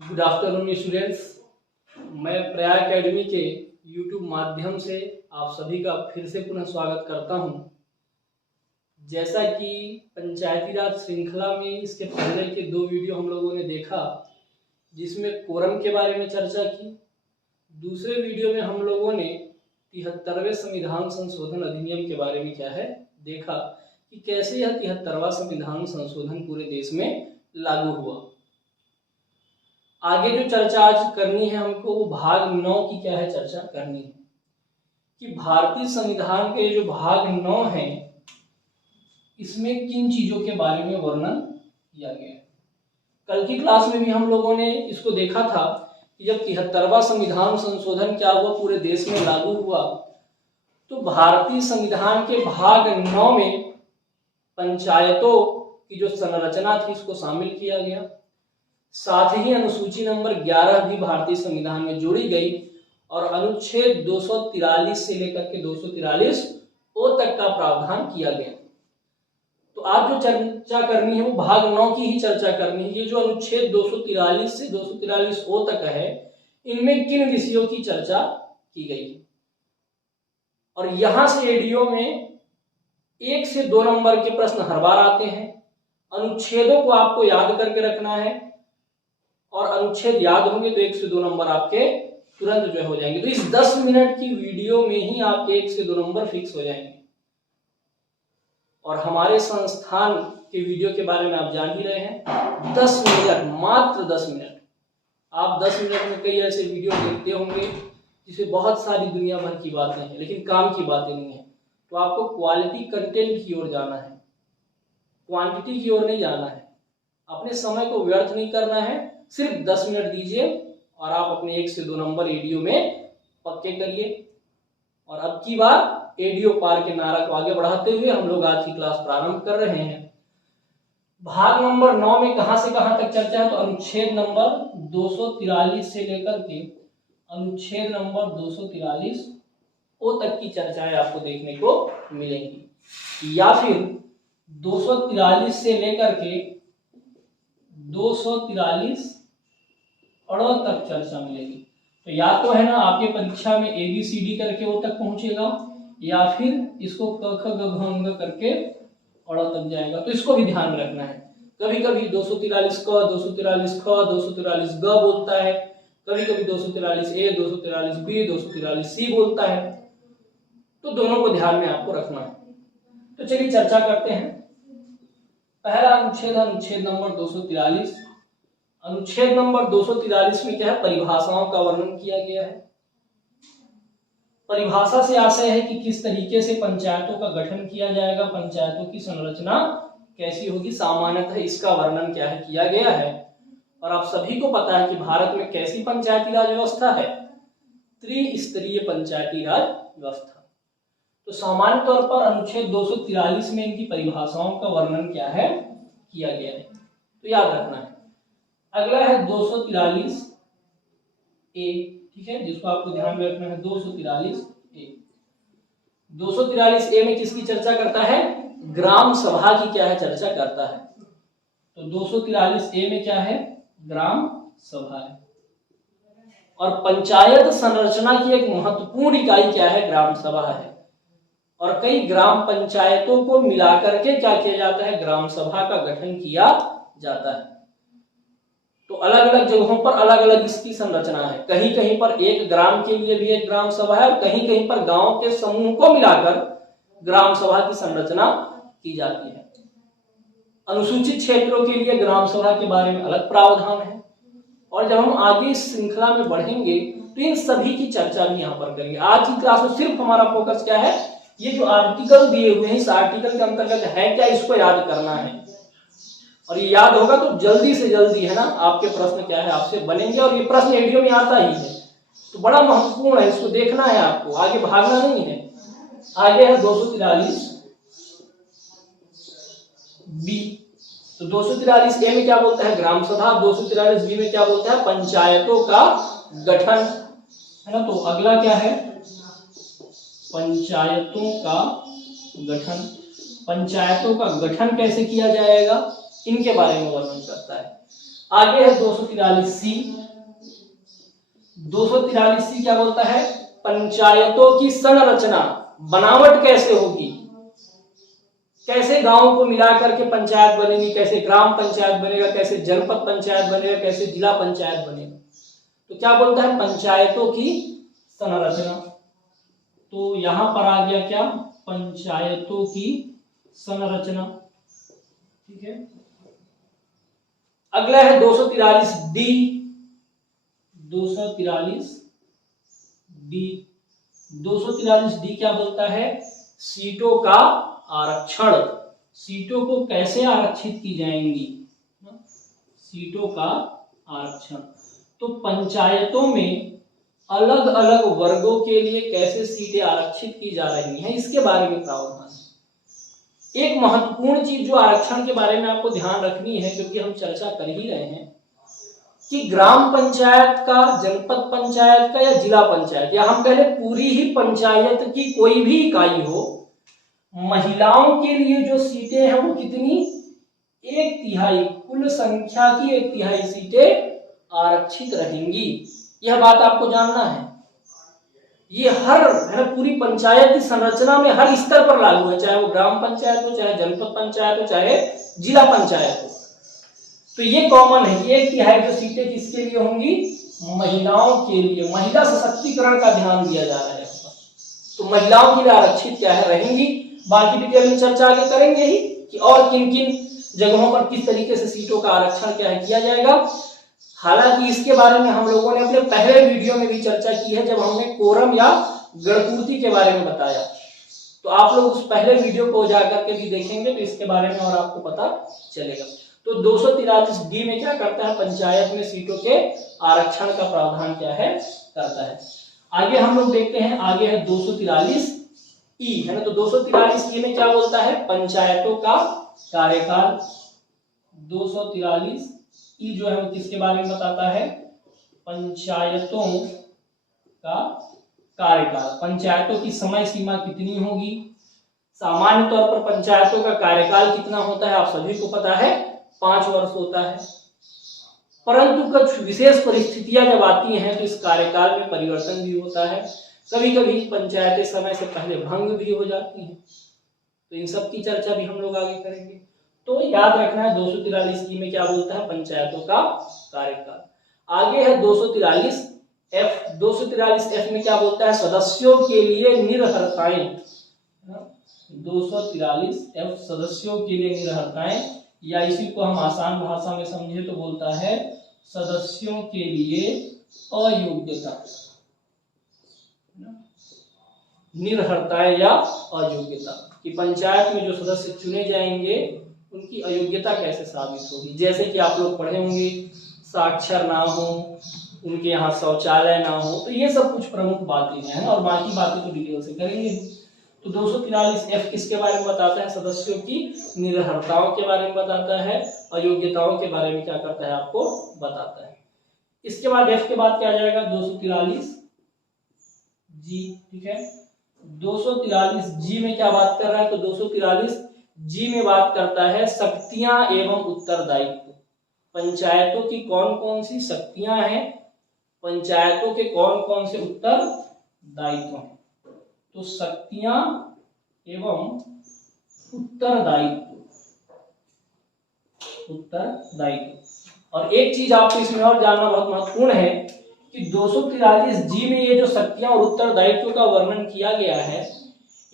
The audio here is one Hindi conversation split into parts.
Good afternoon students. मैं प्रया एकेडमी के यूट्यूब माध्यम से आप सभी का फिर से पुनः स्वागत करता हूं। जैसा कि पंचायती राज श्रृंखला में इसके पहले के 2 वीडियो हम लोगों ने देखा, जिसमें कोरम के बारे में चर्चा की। दूसरे वीडियो में हम लोगों ने 73वें संविधान संशोधन अधिनियम के बारे में क्या है देखा कि कैसे यह 73वां संविधान संशोधन पूरे देश में लागू हुआ। आगे जो चर्चा आज करनी है हमको, वो भाग 9 की क्या है चर्चा करनी है कि भारतीय संविधान के जो भाग 9 है इसमें किन चीजों के बारे में वर्णन किया गया है। कल की क्लास में भी हम लोगों ने इसको देखा था कि जब 73वां संविधान संशोधन क्या हुआ, पूरे देश में लागू हुआ, तो भारतीय संविधान के भाग 9 में पंचायतों की जो संरचना थी इसको शामिल किया गया। साथ ही अनुसूची नंबर 11 भी भारतीय संविधान में जोड़ी गई और अनुच्छेद 243 से लेकर के 243 ओ तक का प्रावधान किया गया। तो आज जो चर्चा करनी है वो भाग 9 की ही चर्चा करनी है। ये जो अनुच्छेद 243 से 243 ओ तक है, इनमें किन विषयों की चर्चा की गई है। और यहां से एडीओ में 1 से 2 नंबर के प्रश्न हर बार आते हैं। अनुच्छेदों को आपको याद करके रखना है और अनुच्छेद याद होंगे तो 1 से 2 नंबर आपके तुरंत जो हो जाएंगे। तो इस 10 मिनट की वीडियो में ही आपके 1 से 2 नंबर फिक्स हो जाएंगे। और हमारे संस्थान के वीडियो के बारे में आप जान ही रहे हैं, 10 मिनट, मात्र 10 मिनट। आप 10 मिनट में कई ऐसे वीडियो देखते होंगे जिसमें बहुत सारी दुनिया भर की बातें हैं, लेकिन काम की बातें नहीं है। तो आपको क्वालिटी कंटेंट की ओर जाना है, क्वांटिटी की ओर नहीं जाना है। अपने समय को व्यर्थ नहीं करना है। सिर्फ 10 मिनट दीजिए और आप अपने 1 से 2 नंबर एडीओ में पक्के करिए। और अब की बार एडीओ पार के नारा को आगे बढ़ाते हुए हम लोग आज की क्लास प्रारंभ कर रहे हैं। भाग नंबर 9 में कहां से कहां तक चर्चा है, तो अनुच्छेद नंबर 243 से लेकर के अनुच्छेद नंबर 243 ओ तक की चर्चाएं आपको देखने को मिलेंगी, या फिर 243 से लेकर के 243 अड़ों तक चर्चा मिलेगी। तो या तो है ना आपके परीक्षा में ABCD करके वो तक पहुंचेगा, या फिर इसको क ख ग घ अंग करके अड़ों तक जाएगा। तो इसको भी ध्यान में रखना है। कभी कभी 243 क, 243 ख, 243 ग बोलता है, कभी कभी 243 ए, 243 बी, 243 सी बोलता है। तो दोनों को ध्यान में आपको रखना है। तो चलिए चर्चा करते हैं। पहला अनुच्छेद, अनुच्छेद नंबर 243। अनुच्छेद नंबर 243 में क्या है, परिभाषाओं का वर्णन किया गया है। परिभाषा से आशय है कि किस तरीके से पंचायतों का गठन किया जाएगा, पंचायतों की संरचना कैसी होगी, सामान्यतः इसका वर्णन क्या है किया गया है। और आप सभी को पता है कि भारत में कैसी पंचायती राज व्यवस्था है, त्रिस्तरीय पंचायती राज व्यवस्था। तो सामान्य तौर पर अनुच्छेद 243 में इनकी परिभाषाओं का वर्णन क्या है किया गया है, तो याद रखना है। अगला है 243 ए, ठीक है, जिसको आपको ध्यान में रखना है। 243 ए, 243 ए में किसकी चर्चा करता है, ग्राम सभा की क्या है चर्चा करता है। तो 243 ए में क्या है, ग्राम सभा है। और पंचायत संरचना की एक महत्वपूर्ण इकाई क्या है, ग्राम सभा है। और कई ग्राम पंचायतों को मिलाकर के क्या किया जाता है, ग्राम सभा का गठन किया जाता है। तो अलग अलग जगहों पर अलग अलग इसकी संरचना है। कहीं कहीं पर एक ग्राम के लिए भी एक ग्राम सभा है, और कहीं कहीं पर गांव के समूह को मिलाकर ग्राम सभा की संरचना की जाती है। अनुसूचित क्षेत्रों के लिए ग्राम सभा के बारे में अलग प्रावधान है। और जब हम आगे इस श्रृंखला में बढ़ेंगे तो इन सभी की चर्चा भी यहाँ पर करेंगे। आज की क्लास में सिर्फ हमारा फोकस क्या है, ये जो आर्टिकल दिए हुए हैं इस आर्टिकल के अंतर्गत है क्या, इसको याद करना है। और ये याद होगा तो जल्दी से जल्दी है ना आपके प्रश्न क्या है आपसे बनेंगे। और ये प्रश्न एडीओ में आता ही है, तो बड़ा महत्वपूर्ण है, इसको देखना है आपको, आगे भागना नहीं है। आगे है 243 बी। तो 243 ए में क्या बोलता है, ग्राम सभा। 243 बी में क्या बोलता है, पंचायतों का गठन, है ना। तो अगला क्या है, पंचायतों का गठन। पंचायतों का गठन कैसे किया जाएगा, इनके बारे में वर्णन करता है। आगे है 243C। 243C क्या बोलता है? पंचायतों की संरचना, बनावट कैसे होगी, कैसे गांव को मिलाकर के पंचायत बनेगी, कैसे ग्राम पंचायत बनेगा, कैसे जनपद पंचायत बनेगा, कैसे जिला पंचायत बनेगा। तो क्या बोलता है? पंचायतों की संरचना। तो यहां पर आ गया क्या? पंचायतों की संरचना। ठीक है। अगला है 243D। 243D। 243D क्या बोलता है? सीटों का आरक्षण। सीटों को कैसे आरक्षित की जाएंगी? सीटों का आरक्षण। तो पंचायतों में अलग अलग वर्गों के लिए कैसे सीटें आरक्षित की जा रही हैं, इसके बारे में प्रावधान है। एक महत्वपूर्ण चीज जो आरक्षण के बारे में आपको ध्यान रखनी है, क्योंकि हम चर्चा कर ही रहे हैं कि ग्राम पंचायत का, जनपद पंचायत का या जिला पंचायत, या हम पहले पूरी ही पंचायत की कोई भी इकाई हो, महिलाओं के लिए जो सीटें हैं वो कितनी? 1/3, कुल संख्या की 1/3 सीटें आरक्षित रहेंगी। यह बात आपको जानना है। ये हर है पूरी पंचायत की संरचना में हर स्तर पर लागू है, चाहे वो ग्राम पंचायत हो, चाहे जनपद पंचायत हो, चाहे जिला पंचायत हो। तो ये कॉमन है कि 1/3 जो सीटें किसके लिए होंगी? महिलाओं के लिए। महिला सशक्तिकरण का ध्यान दिया जा रहा है। तो महिलाओं के लिए आरक्षित क्या है? रहेंगी। बाकी डिटेल में चर्चा आगे करेंगे ही कि और किन किन जगहों पर किस तरीके से सीटों का आरक्षण क्या है किया जाएगा। हालांकि इसके बारे में हम लोगों ने अपने पहले वीडियो में भी चर्चा की है, जब हमने कोरम या गणपूर्ति के बारे में बताया। तो आप लोग उस पहले वीडियो को जाकर के भी देखेंगे तो इसके बारे में और आपको पता चलेगा। तो 243D में क्या करता है? पंचायत में सीटों के आरक्षण का प्रावधान क्या है? करता है। आगे हम लोग देखते हैं, आगे है 243E, है ना। तो 243E में क्या बोलता है? पंचायतों का कार्यकाल। 243E जो है वो किसके बारे में बताता है? पंचायतों का कार्यकाल। पंचायतों की समय सीमा कितनी होगी? सामान्य तौर पर पंचायतों का कार्यकाल कितना होता है? आप सभी को पता है, 5 वर्ष होता है। परंतु कुछ विशेष परिस्थितियां जब आती हैं तो इस कार्यकाल में परिवर्तन भी होता है। कभी कभी पंचायतें समय से पहले भंग भी हो जाती हैं। तो इन सब की चर्चा भी हम लोग आगे करेंगे। तो याद रखना है 243E में क्या बोलता है? पंचायतों का कार्यकाल। आगे है 243F। 243F में क्या बोलता है? सदस्यों के लिए निरहरताएं। 243F सदस्यों के लिए निरहरताएं, या इसी को हम आसान भाषा में समझे तो बोलता है सदस्यों के लिए अयोग्यता। निरहरताएं या अयोग्यता, कि पंचायत में जो सदस्य चुने जाएंगे उनकी अयोग्यता कैसे साबित होगी। जैसे कि आप लोग पढ़े होंगे, साक्षर ना हो, उनके यहाँ शौचालय ना हो। तो ये सब कुछ प्रमुख बातें हैं, और बाकी बातें तो डिटेल से करेंगे। तो 243F किसके बारे में बताता है? सदस्यों की निरहरताओं के बारे में बताता है, अयोग्यताओं के बारे में क्या करता है? आपको बताता है। इसके बाद F के बाद क्या आ जाएगा? 243G। ठीक है। 243G में क्या बात कर रहा है? तो 243G में बात करता है शक्तियां एवं उत्तरदायित्व। पंचायतों की कौन कौन सी शक्तियां हैं, पंचायतों के कौन कौन से उत्तरदायित्व हैं। तो शक्तियां एवं उत्तरदायित्व। और एक चीज आपको इसमें और जानना बहुत महत्वपूर्ण है कि 243G में ये जो शक्तियां और उत्तरदायित्व का वर्णन किया गया है,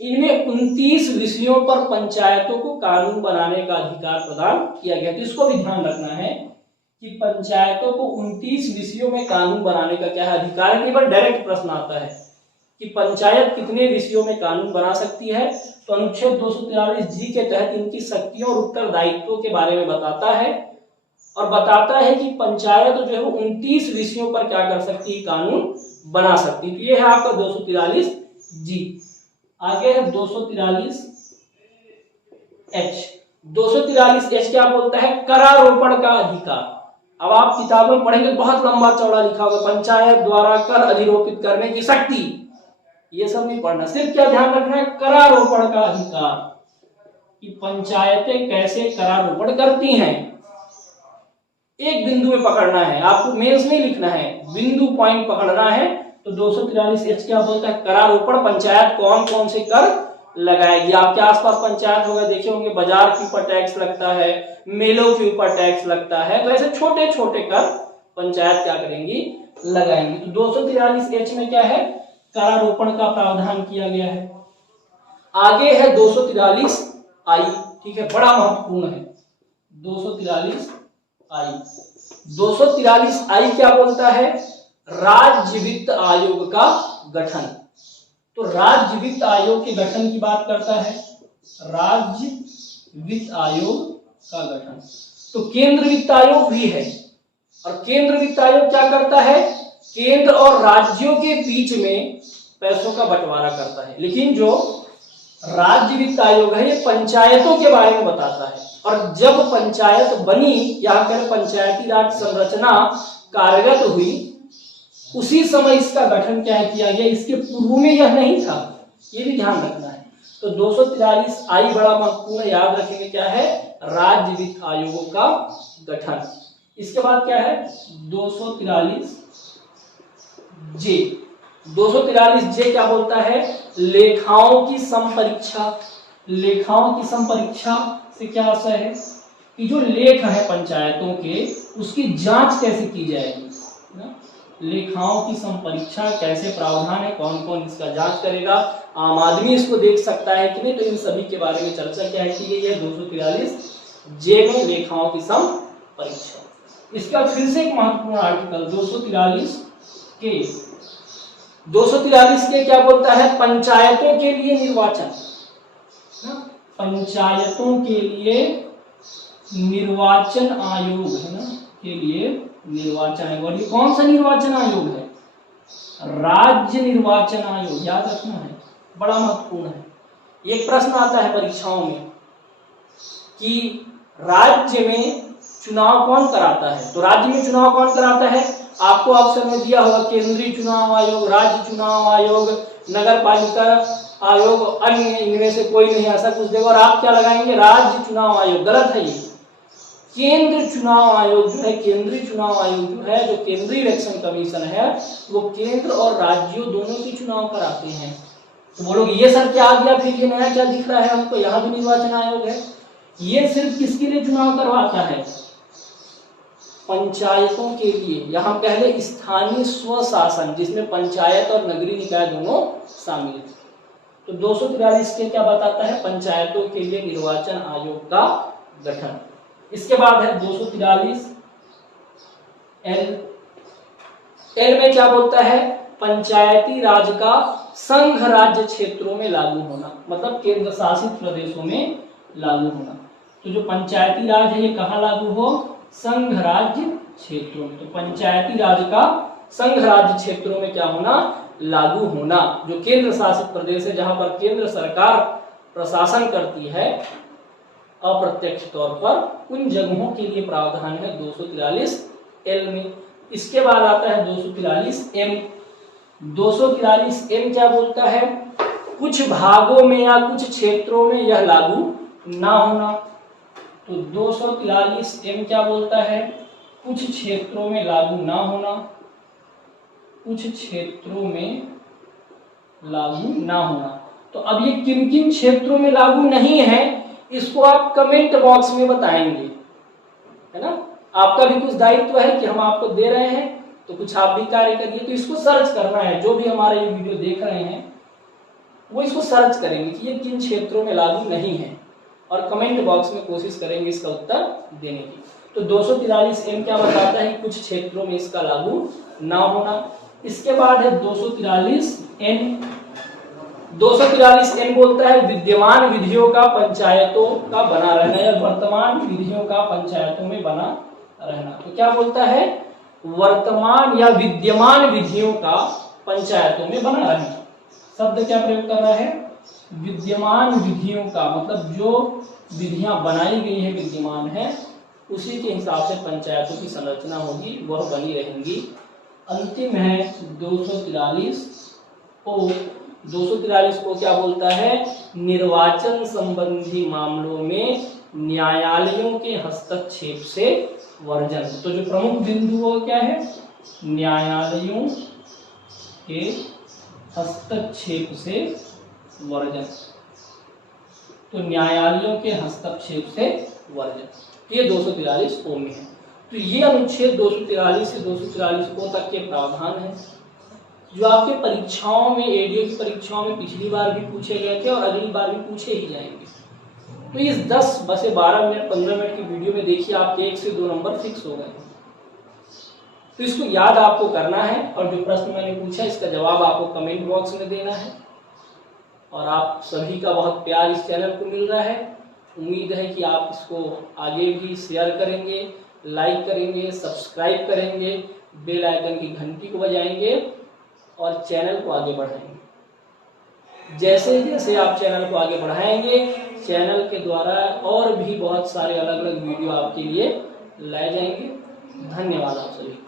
इनमें 29 विषयों पर पंचायतों को कानून बनाने का अधिकार प्रदान किया गया। तो इसको भी ध्यान रखना है कि पंचायतों को 29 विषयों में कानून बनाने का क्या है? अधिकार। कई बार डायरेक्ट प्रश्न आता है कि पंचायत कितने विषयों में कानून बना सकती है। तो अनुच्छेद 243G के तहत इनकी शक्तियों और उत्तरदायित्वों के बारे में बताता है, और बताता है कि पंचायत जो है 29 विषयों पर क्या कर सकती है? कानून बना सकती है। तो ये है आपका 243G। आगे है 243H। 243H क्या बोलता है? करारोपण का अधिकार। अब आप किताबों में पढ़ेंगे बहुत लंबा चौड़ा लिखा होगा, पंचायत द्वारा कर अधिरोपित करने की शक्ति। ये सब नहीं पढ़ना, सिर्फ क्या ध्यान रखना है? करारोपण का अधिकार, कि पंचायतें कैसे करारोपण करती हैं। एक बिंदु में पकड़ना है, आपको मेंस नहीं लिखना है, बिंदु पॉइंट पकड़ना है। तो 243H क्या बोलता है, करारोपण पंचायत कौन कौन से कर लगाएगी। आपके आसपास पंचायत होगा, देखे होंगे बाजार के ऊपर टैक्स लगता है, मेलों के ऊपर टैक्स लगता है, तो ऐसे छोटे छोटे कर पंचायत क्या करेंगी, लगाएंगी। तो 243H में क्या है, करारोपण का प्रावधान किया गया है। आगे है 243I, ठीक है, बड़ा महत्वपूर्ण है 243I। 243I क्या बोलता है, राज्य वित्त आयोग का गठन। तो राज्य वित्त आयोग के गठन की बात करता है, राज्य वित्त आयोग का गठन। तो केंद्र वित्त आयोग भी है, और केंद्र वित्त आयोग क्या करता है, केंद्र और राज्यों के बीच में पैसों का बंटवारा करता है। लेकिन जो राज्य वित्त आयोग है ये पंचायतों के बारे में बताता है, और जब पंचायत बनी या फिर पंचायती राज संरचना कार्यरत हुई, उसी समय इसका गठन क्या किया गया, इसके पूर्व में यह नहीं था, ये भी ध्यान रखना है। तो 243I बड़ा महत्वपूर्ण, याद रखेंगे क्या है, राज्य वित्त आयोगों का गठन। इसके बाद क्या है 243J। 243J क्या बोलता है, लेखाओं की संपरीक्षा। लेखाओं की संपरीक्षा से क्या आशय है कि जो लेख है पंचायतों के, उसकी जांच कैसे की जाएगी ना? लेखाओं की संपरीक्षा कैसे प्रावधान है, कौन कौन इसका जांच करेगा, आम आदमी इसको देख सकता है कि नहीं, तो इन सभी के बारे में चर्चा क्या की गई है 243J में, लेखाओं की संपरीक्षा। इसका फिर से एक महत्वपूर्ण आर्टिकल 243K। 243K क्या बोलता है, पंचायतों के लिए निर्वाचन, पंचायतों के लिए निर्वाचन आयोग है ना, के लिए निर्वाचन आयोग। और ये कौन सा निर्वाचन आयोग है, राज्य निर्वाचन आयोग, याद रखना है, बड़ा महत्वपूर्ण है। एक प्रश्न आता है परीक्षाओं में कि राज्य में चुनाव कौन कराता है, तो राज्य में चुनाव कौन कराता है, आपको ऑप्शन में दिया होगा केंद्रीय चुनाव आयोग, राज्य चुनाव आयोग, नगर पालिका आयोग, अन्य, इनमें से कोई नहीं, ऐसा कुछ देगा और आप क्या लगाएंगे, राज्य चुनाव आयोग। गलत है ये, केंद्र चुनाव आयोग जो है, केंद्रीय चुनाव आयोग जो है, जो केंद्रीय इलेक्शन कमीशन है, वो केंद्र और राज्यों दोनों की चुनाव कराते हैं। तो बोलोगे ये सर क्या आ गया, फिर ये नया क्या दिख रहा है हमको, यहाँ भी निर्वाचन आयोग है। ये सिर्फ किसके लिए चुनाव करवाता है, पंचायतों के लिए। यहाँ पहले स्थानीय स्वशासन, जिसमें पंचायत और नगरीय निकाय दोनों शामिल है। तो 243 के क्या बताता है, पंचायतों के लिए निर्वाचन आयोग का गठन। इसके बाद है 243L। एल में क्या बोलता है, पंचायती राज का संघ राज्य क्षेत्रों में लागू होना, मतलब केंद्र शासित प्रदेशों में लागू होना। तो जो पंचायती राज है ये कहाँ लागू हो, संघ राज्य क्षेत्रों में। तो पंचायती राज का संघ राज्य क्षेत्रों में क्या होना, लागू होना। जो केंद्र शासित प्रदेश है, जहां पर केंद्र सरकार प्रशासन करती है अप्रत्यक्ष तौर पर, उन जगहों के लिए प्रावधान है 243L में। इसके बाद आता है 243M। 243M क्या बोलता है, कुछ भागों में या कुछ क्षेत्रों में यह लागू ना होना। तो 243M क्या बोलता है, कुछ क्षेत्रों में लागू ना होना, कुछ क्षेत्रों में लागू ना होना। तो अब ये किन किन क्षेत्रों में लागू नहीं है, इसको आप कमेंट बॉक्स में बताएंगे, है ना। आपका भी कुछ दायित्व है कि हम आपको दे रहे हैं तो कुछ आप भी कार्य करिए। तो इसको सर्च करना है, जो भी हमारे ये वीडियो देख रहे हैं वो इसको सर्च करेंगे कि ये किन क्षेत्रों में लागू नहीं है, और कमेंट बॉक्स में कोशिश करेंगे इसका उत्तर देने की। तो 243M क्या बताता है, कुछ क्षेत्रों में इसका लागू ना होना। इसके बाद है 243N। 243N बोलता है विद्यमान विधियों का पंचायतों का बना रहना, या वर्तमान विधियों का पंचायतों में बना रहना। तो क्या बोलता है, वर्तमान या विद्यमान विधियों का पंचायतों में बना रहना। शब्द क्या प्रयोग कर रहा है, विद्यमान विधियों का, मतलब जो विधियां बनाई गई है, विद्यमान है, उसी के हिसाब से पंचायतों की संरचना होगी, वह बनी रहेंगी। अंतिम है 243O। 243 को क्या बोलता है, निर्वाचन संबंधी मामलों में न्यायालयों के हस्तक्षेप से वर्जन। तो जो प्रमुख बिंदु वो क्या है, न्यायालयों के हस्तक्षेप से वर्जन। तो न्यायालयों के हस्तक्षेप से वर्जन, ये 243 ओ में है। तो ये अनुच्छेद 243 से 243 ओ तक के प्रावधान है जो आपके परीक्षाओं में, एडीओ की परीक्षाओं में पिछली बार भी पूछे गए थे और अगली बार भी पूछे ही जाएंगे। तो इस 10 बसे 12 मिनट 15 मिनट की वीडियो में देखिए आपके 1 से 2 नंबर फिक्स हो गए। तो इसको याद आपको करना है और जो प्रश्न मैंने पूछा इसका जवाब आपको कमेंट बॉक्स में देना है। और आप सभी का बहुत प्यार इस चैनल को मिल रहा है, उम्मीद है कि आप इसको आगे भी शेयर करेंगे, लाइक करेंगे, सब्सक्राइब करेंगे, बेल आइकन की घंटी को बजाएंगे और चैनल को आगे बढ़ाएंगे। जैसे जैसे आप चैनल को आगे बढ़ाएंगे, चैनल के द्वारा और भी बहुत सारे अलग अलग वीडियो आपके लिए लाए जाएंगे। धन्यवाद आप सभी।